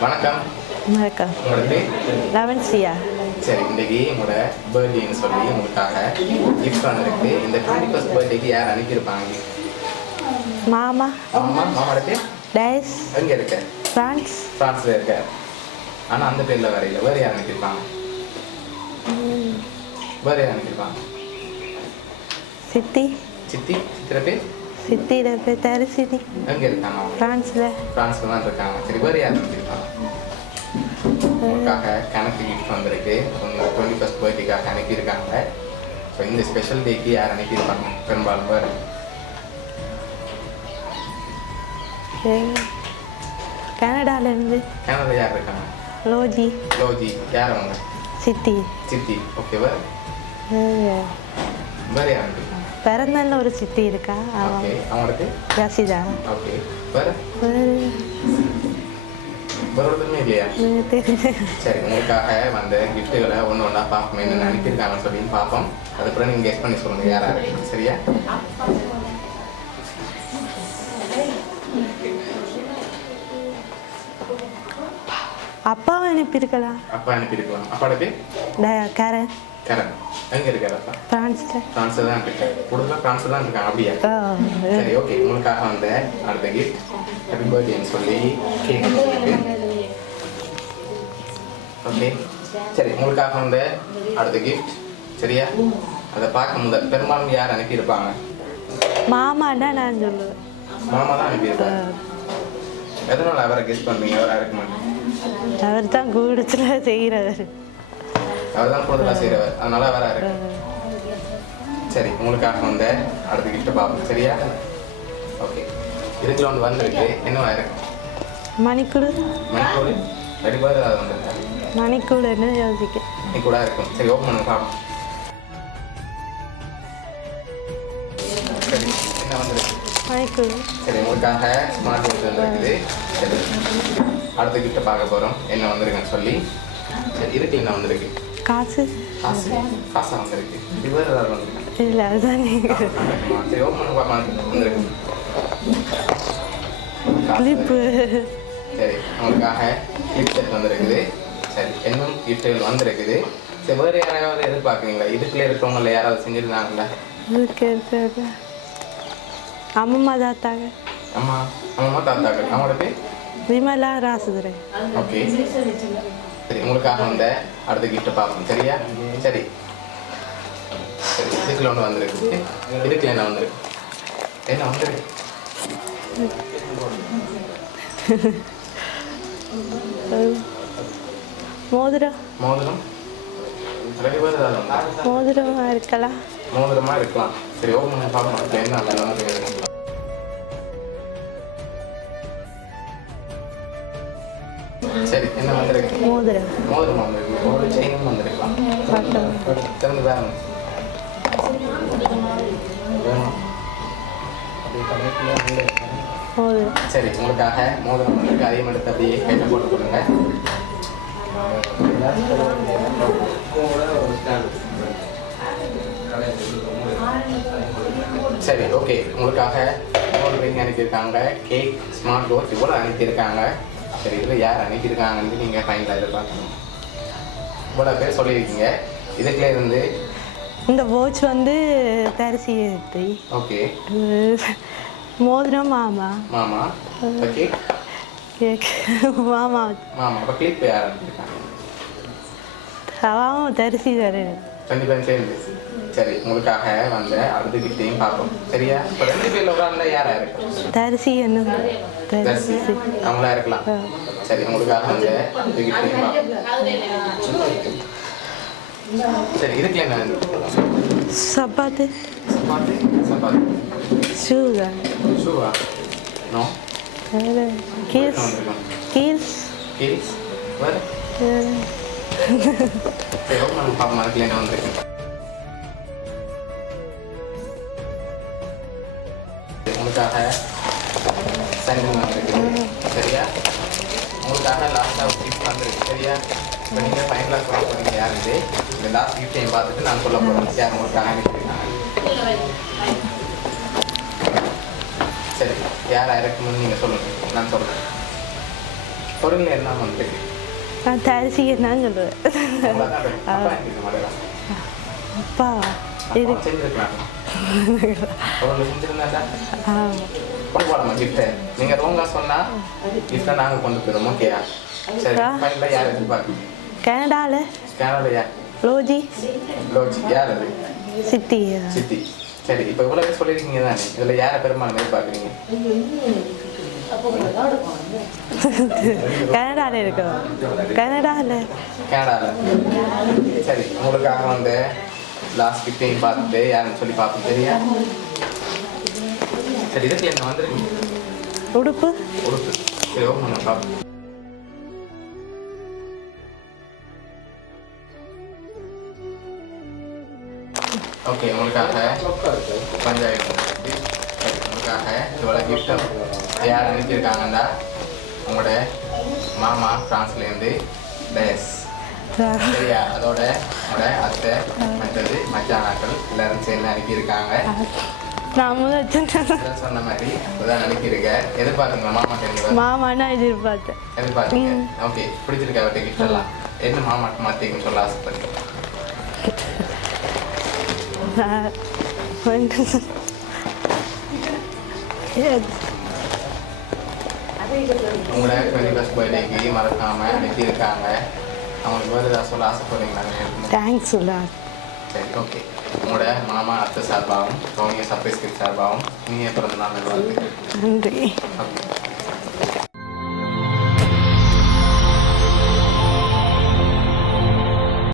வணக்கம். வணக்கம். உங்களோட பேர்? லவன்சியா. சரி, இன்றைக்கி உங்களோட பர்த்டேன்னு சொல்லி உங்களுக்காக கிஃப்ட் வந்திருக்கு. இந்த 21st பர்த்டேக்கு யார் அனுப்பியிருப்பாங்க? மாமா. மாமாவோட பேர்? டயஸ். எங்கே இருக்க? ஃப்ரான்ஸில் இருக்க. ஆனால் அந்த பேரில் வரையில வேறு யார் அனுப்பியிருப்பாங்க? வேறு யார் அனுப்பியிருப்பாங்க? சித்திர பேர்? சித்தியோட பேர் தரிசினி. எங்கே இருக்காங்க? ஃப்ரான்ஸில் தான் இருக்காங்க. சரி, வேறு யார் அனுப்பியிருப்பாங்க? உங்களுக்காக கணக்கு கிஃப்ட் வந்திருக்கு. உங்கள் 21st பர்த்டேக்காக அனுப்பியிருக்காங்க. ஸோ இந்த ஸ்பெஷல் டேக்கு யார் அனுப்பியிருப்பாங்க? பெரும்பாலும் வேறு கனடாலேருந்து. கனடா யார் இருக்காங்க? லோஜி. யார் அவங்க? சித்தி. ஓகே. வேறு யார் அனுப்பியிருப்பாங்க? பிறந்தல்ல ஒரு சித்தி இருக்கா. ஓகே. அவங்களுக்கு ரசிதா. ஓகே. வேறு ஒருத்தருமே இல்லையா? சரி, உங்களுக்காக வந்த கிஃப்ட்டுகளை ஒன்று ஒன்றா பார்ப்போம். என்னென்ன அனுப்பியிருக்காங்கன்னு சொல்லி பார்ப்போம். அதுக்கப்புறம் நீங்கள் கெஸ் பண்ணி சொல்லுங்கள் யாராக இருக்கு. சரியா? அப்பாவை அனுப்பியிருக்கலாம். அப்பாவோட பேர்? கரண். எங்கே இருக்காரு அப்பா? ஃப்ரான்ஸில் தான் இருக்காரு. கூடுதலாக ஃப்ரான்ஸில் தான் இருக்காங்க. அப்படியா? சரி, ஓகே. உங்களுக்காக வந்த அடுத்த கிஃப்ட் ஹாப்பி பர்த்டேன்னு சொல்லி கேக் ஓகே. சரி, உங்களுக்காக வந்த அடுத்த கிஃப்ட். சரியா? அதை பார்க்க முதல் பெரும்பாலும் யார் அனுப்பியிருப்பாங்க? மாமான்னா நான் சொல்லுவேன். மாமா தான் அனுப்பியிருப்பாங்க. எதனால அவரை கெஸ் பண்ணுறீங்க? அவராக இருக்க மாட்டேன். அவர் தான் கூடத்தில் செய்கிறவர். அவர் தான் கூடுதலாக செய்கிறவர். அதனால அவராக இருக்கு. சரி, உங்களுக்காக வந்த அடுத்த கிஃப்ட்டை பார்ப்போம். சரியா? ஓகே. இதுக்குள்ள ஒன்று வந்திருக்கு. என்னவா இருக்கு? மணிக்கூடு. ரெடி பேர் ஏதாவது வந்துருக்கா? மணிக்கூடுன்னு யோசிக்க கூட இருக்கும். சரி, ஓப்பன் பண்ணி பார்ப்போம். சரி, என்ன வந்திருக்கு? மணிக்கூடு. சரி, உங்களுக்காக ஸ்மார்ட் வாட்ச் வந்துருக்குது. சரி, அடுத்த கிஃப்ட்டை பார்க்க போகிறோம். என்ன வந்திருக்குன்னு சொல்லி. சரி, இதுக்கு என்ன வந்திருக்கு? காசா வந்திருக்கு. இது வேறு ஏதாவது வந்திருக்கு? இல்லை, அதுதான் நீங்கள். சரி, ஓப்பன் பண்ணி வந்திருக்கு. கிளிப்பு. சரி, உங்களுக்காக கிளிப் செட் வந்திருக்குது. சரி, இன்னும் கிஃப்ட்டுகள் வந்திருக்குது. சரி, வேறு யாராவது எதிர்பார்க்குறீங்களா? இதுக்குள்ளே இருக்கிறவங்கள யாராவது செஞ்சுருந்தாங்களா? அம்மா தாத்தாங்க. அம்மா தாத்தாக்கள். அவங்களோட பேர்? விமலா ராசுதுரை. ஓகே. சரி, உங்களுக்காக வந்த அடுத்த கிஃப்ட்டை பார்ப்போம். சரியா? சரி, இதுக்குள்ள ஒன்று வந்திருக்கு. இதுக்கு என்ன வந்திருக்கு? மோதிரம். ரெண்டு பேர் ஏதாவது மோதிரமாக இருக்கலாம். மோதிரமாக இருக்கலாம். சரி, ஓப்பன் பார்ப்போம். என்ன வந்து சரி, என்ன வந்திருக்கு? மோதிரம் வந்திருக்கு. ஒரு செயினும் வந்திருக்கலாம். திறந்து பாருங்க. சரி, உங்களுக்காக மோதிரம் வந்திருக்கு. அதையும் எடுத்து அப்படியே கையில் போட்டு கொடுங்க. சரி, ஓகே. உங்களுக்காக மோதிரம் அனுப்பியிருக்காங்க. கேக், ஸ்மார்ட் வாட்ச் இவ்வளோ அனுப்பியிருக்காங்க. சரி, இதில் யார் அனுப்பியிருக்காங்கன்னு நீங்கள் ஃபைனலாக எதிர்பார்க்கணும். இவ்வளோ பேர் சொல்லியிருக்கீங்க. இதுக்குள்ளே இருந்து இந்த வாட்ச் வந்து தரிசி. ஓகே. மோதிரம் மாமா. ஓகே. கேக் மாமா. அப்போ கிளிப் யார் அனுப்பியிருக்காங்க? அவன் தரிசி தரு. ரெண்டு பேரும் சேர்ந்து. சரி, உங்களுக்காக வந்த அடுத்த கிஃப்ட்டையும் பார்ப்போம். சரியா? இப்போ ரெண்டு பேரில் ஒரு ஆள் யாராக இருக்கும்? தரிசி என்ன? தரிசி அவங்களா இருக்கலாம். சரி, உங்களுக்காக வந்த அடுத்த கிஃப்ட்டையும் பார்ப்போம். சரி, இதுக்கு என்ன? சப்பாத்து. ஷூவா? நோ. கீல்ஸ். வேறு? சரி, ஓப்பன் பார்ப்போம். அதுக்குள்ள என்ன வந்துருக்கு? உங்களுக்காக சைன் வந்துருக்கு. சரியா? உங்களுக்காக லாஸ்ட்டாக ஒரு கிஃப்ட் வந்துருக்கு. சரியா? இப்போ நீங்கள் ஃபைனலாக சொல்ல போகிறீங்க யாருக்கு? இந்த லாஸ்ட் கிஃப்ட்டையும் பார்த்துட்டு நான் சொல்ல போகிறேன். யார் உங்களுக்காக அனுப்பியிருக்காங்க? சரி, யாராக இருக்குன்னு நீங்கள் சொல்லுங்கள். நான் சொல்கிறேன். பொருள் என்ன வந்திருக்கு நான் தரிசிக்க தான் சொல்லுவேன். அப்பா எங்க மாட்டேன் அப்பா இது செஞ்சிருக்கலாம் பொருள் செஞ்சிருந்தாண்டா ஆ, கொண்டு போடாமா கிஃப்ட்டு நீங்கள் ரோங்கா சொன்னால் கிஃப்ட்டை நாங்கள் கொண்டு போயிடுவோம் ஓகேயா சரி ஃபைனலாக யார் எதிர்பார்க்குறீங்க கனடாவில் கேனடா யார் லோஜி லோஜி யார் அது சித்தி சித்தி சரி இப்போ இவ்வளோ பேர் சொல்லியிருக்கீங்க தானே இதில் யாரை பெரும்பாலும் எதிர்பார்க்குறீங்க கனடாவில் இருக்கோம். கனடாவில் கனடாவில் சரி உங்களுக்காக வந்து லாஸ்ட் கிஃப்டையும் பார்த்துட்டு யாருன்னு சொல்லி பார்ப்போம் சரியா சரி இதுக்கு என்ன வந்துருக்கீங்க உடுப்பு உடுப்பு சரி ஓகே நம்ம பார்ப்போம் ஓகே உங்களுக்காக பஞ்சாயத்து சரி உங்களுக்காக இவ்வளோ கிஃப்ட் யார் அனுப்பியிருக்காங்கன்னா உங்களோட மாமா ஃப்ரான்ஸ்லேருந்து டயஸ் சரியா அதோட உங்களோட அத்தை மற்றது மச்சானாக்கள் எல்லாரும் சேர்ந்து அனுப்பியிருக்காங்க நான் முதல் சொன்ன மாதிரி இப்போதான் அனுப்பியிருக்க எதிர்பார்த்துங்களா மாமா தெரிஞ்சு மாமானா எதிர்பார்த்தேன். எதிர்பார்த்தீங்க ஓகே பிடிச்சிருக்கா அவர்கிட்ட கிஃப்ட் எல்லாம் என்ன மாமாட்டு மாற்றிக்கன்னு சொல்ல ஆசைப்படுறீங்க உங்களோட 21st பர்த்டேக்கு மறக்காம அனுப்பியிருக்காங்க அவங்களுக்கு வேறு ஏதாவது சொல்ல ஆசைப்படுறீங்களா தேங்க்ஸ் சொல்லா. சரி ஓகே உங்களோட மாமா அத்தை சார்பாகவும் அவங்க சர்ப்ரைஸ் கிஃப்ட் சார்பாகவும் நீங்கள் பிறந்த நாள் வாழ்த்துக்கள் நன்றி. ஓகே